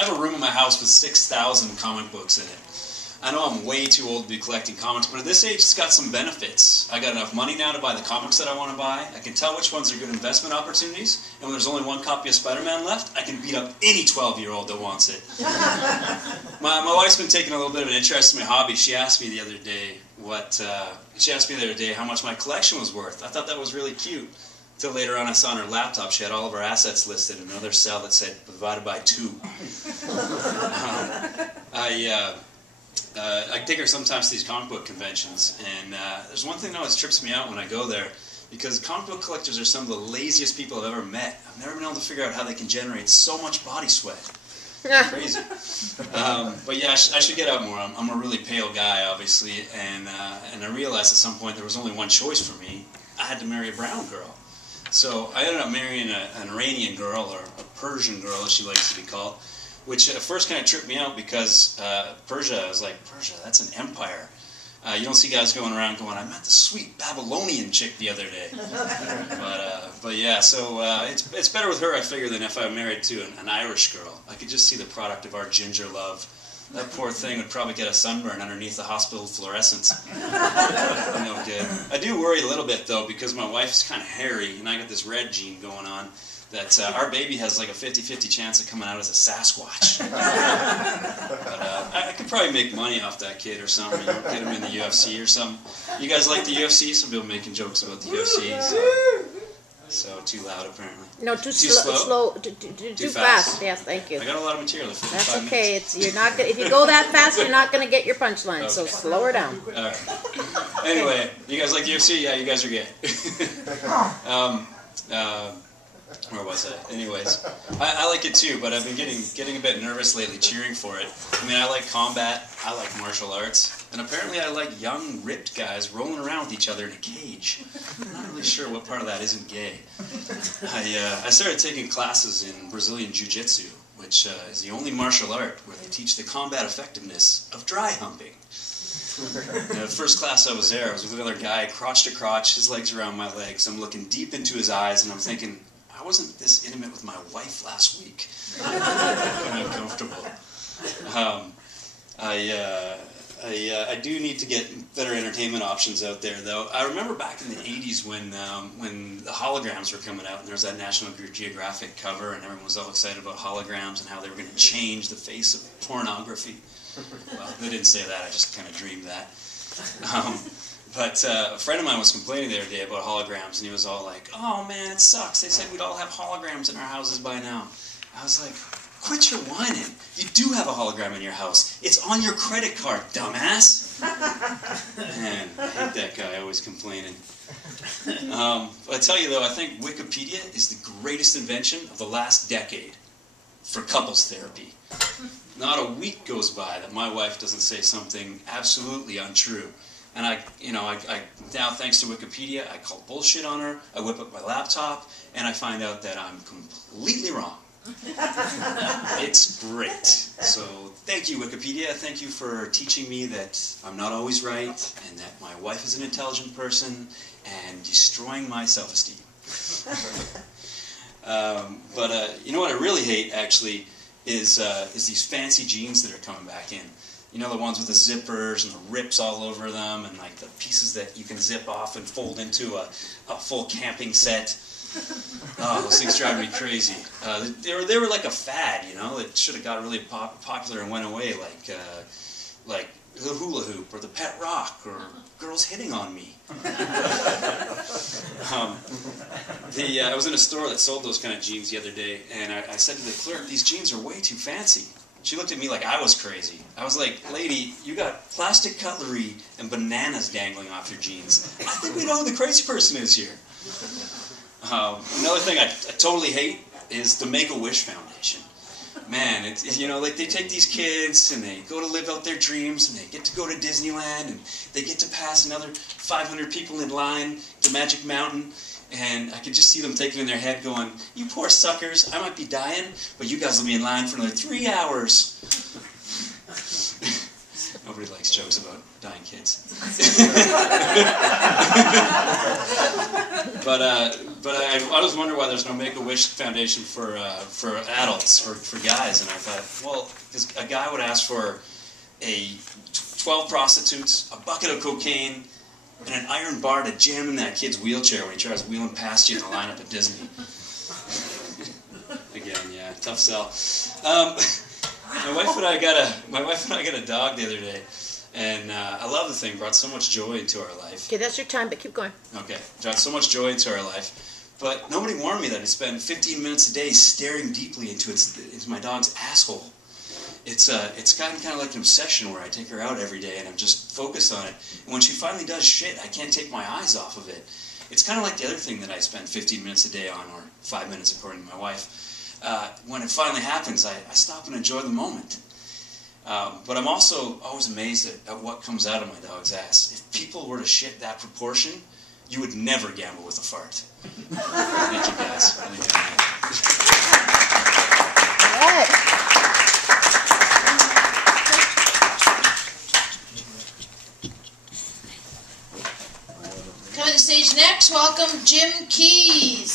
I have a room in my house with 6,000 comic books in it. I know I'm way too old to be collecting comics, but at this age it's got some benefits. I got enough money now to buy the comics that I want to buy. I can tell which ones are good investment opportunities, and when there's only one copy of Spider-Man left, I can beat up any 12-year-old that wants it. My wife's been taking a little bit of an interest in my hobby. She asked me the other day how much my collection was worth. I thought that was really cute. Until later on I saw on her laptop she had all of her assets listed in another cell that said divided by 2. I take her sometimes to these comic book conventions, and there's one thing that always trips me out when I go there, because comic book collectors are some of the laziest people I've ever met. I've never been able to figure out how they can generate so much body sweat. Crazy. But yeah, I should get out more. I'm a really pale guy, obviously, and I realized at some point there was only one choice for me. I had to marry a brown girl. So I ended up marrying an Iranian girl, or a Persian girl as she likes to be called, which at first kind of tripped me out because Persia, I was like, Persia, that's an empire. You don't see guys going around going, I met the sweet Babylonian chick the other day. But yeah, so it's better with her, I figure, than if I married to an Irish girl. I could just see the product of our ginger love. That poor thing would probably get a sunburn underneath the hospital fluorescence. No good. I do worry a little bit, though, because my wife's kind of hairy, and I got this red gene going on, that our baby has like a 50-50 chance of coming out as a Sasquatch. But I could probably make money off that kid or something, you know, get him in the UFC or something. You guys like the UFC? Some people making jokes about the UFC. So too loud, apparently. No, too slow. Too fast. Yes, thank you. I got a lot of material. That's okay. You're not gonna, if you go that fast, you're not going to get your punchline. Okay. So slow her down. All right. Anyway, you guys like the UFC? Yeah, you guys are gay. Where was I? Anyways, I like it too, but I've been getting a bit nervous lately cheering for it. I mean, I like combat, I like martial arts, and apparently I like young, ripped guys rolling around with each other in a cage. I'm not really sure what part of that isn't gay. I started taking classes in Brazilian Jiu-Jitsu, which is the only martial art where they teach the combat effectiveness of dry humping. The first class I was there, I was with another guy, crotch to crotch, his legs around my legs. I'm looking deep into his eyes, and I'm thinking, I wasn't this intimate with my wife last week. I'm uncomfortable. I do need to get better entertainment options out there, though. I remember back in the 80s when the holograms were coming out, and there was that National Geographic cover, and everyone was all excited about holograms and how they were going to change the face of pornography. Well, they didn't say that, I just kind of dreamed that. But a friend of mine was complaining the other day about holograms, and he was all like, oh man, it sucks. They said we'd all have holograms in our houses by now. I was like, quit your whining. You do have a hologram in your house. It's on your credit card, dumbass. Man, I hate that guy, always complaining. I tell you though, I think Wikipedia is the greatest invention of the last decade for couples therapy. Not a week goes by that my wife doesn't say something absolutely untrue. And I now, thanks to Wikipedia, I call bullshit on her, I whip up my laptop, and I find out that I'm completely wrong. It's great. So thank you, Wikipedia. Thank you for teaching me that I'm not always right, and that my wife is an intelligent person, and destroying my self-esteem. You know what I really hate, actually, is these fancy jeans that are coming back in. You know, the ones with the zippers and the rips all over them, and like the pieces that you can zip off and fold into a full camping set. Oh, those things drive me crazy. They were like a fad, you know. It should have got really popular and went away, like the hula hoop or the pet rock or girls hitting on me. I was in a store that sold those kind of jeans the other day, and I said to the clerk, "These jeans are way too fancy." She looked at me like I was crazy. I was like, lady, you got plastic cutlery and bananas dangling off your jeans. I think we know who the crazy person is here. Another thing I totally hate is the Make-A-Wish Foundation. Man, you know, like they take these kids and they go to live out their dreams and they get to go to Disneyland and they get to pass another 500 people in line to Magic Mountain. And I could just see them taking in their head going, you poor suckers, I might be dying, but you guys will be in line for another 3 hours. Nobody likes jokes about dying kids. But I always wonder why there's no Make-A-Wish Foundation for adults, for guys. And I thought, well, because a guy would ask for 12 prostitutes, a bucket of cocaine, and an iron bar to jam in that kid's wheelchair when he tries wheeling past you in the lineup at Disney. Again, yeah, tough sell. My wife and I got a dog the other day, and I love the thing. Brought so much joy into our life. Okay, that's your time, but keep going. Okay, brought so much joy into our life, but nobody warned me that I spend 15 minutes a day staring deeply into my dog's asshole. It's kind of like an obsession where I take her out every day and I'm just focused on it. And when she finally does shit, I can't take my eyes off of it. It's kind of like the other thing that I spend 15 minutes a day on, or 5 minutes according to my wife. When it finally happens, I stop and enjoy the moment. But I'm also always amazed at what comes out of my dog's ass. If people were to shit that proportion, you would never gamble with a fart. Thank you, guys. Really good night. All right. Coming to the stage next, welcome Jim Keys.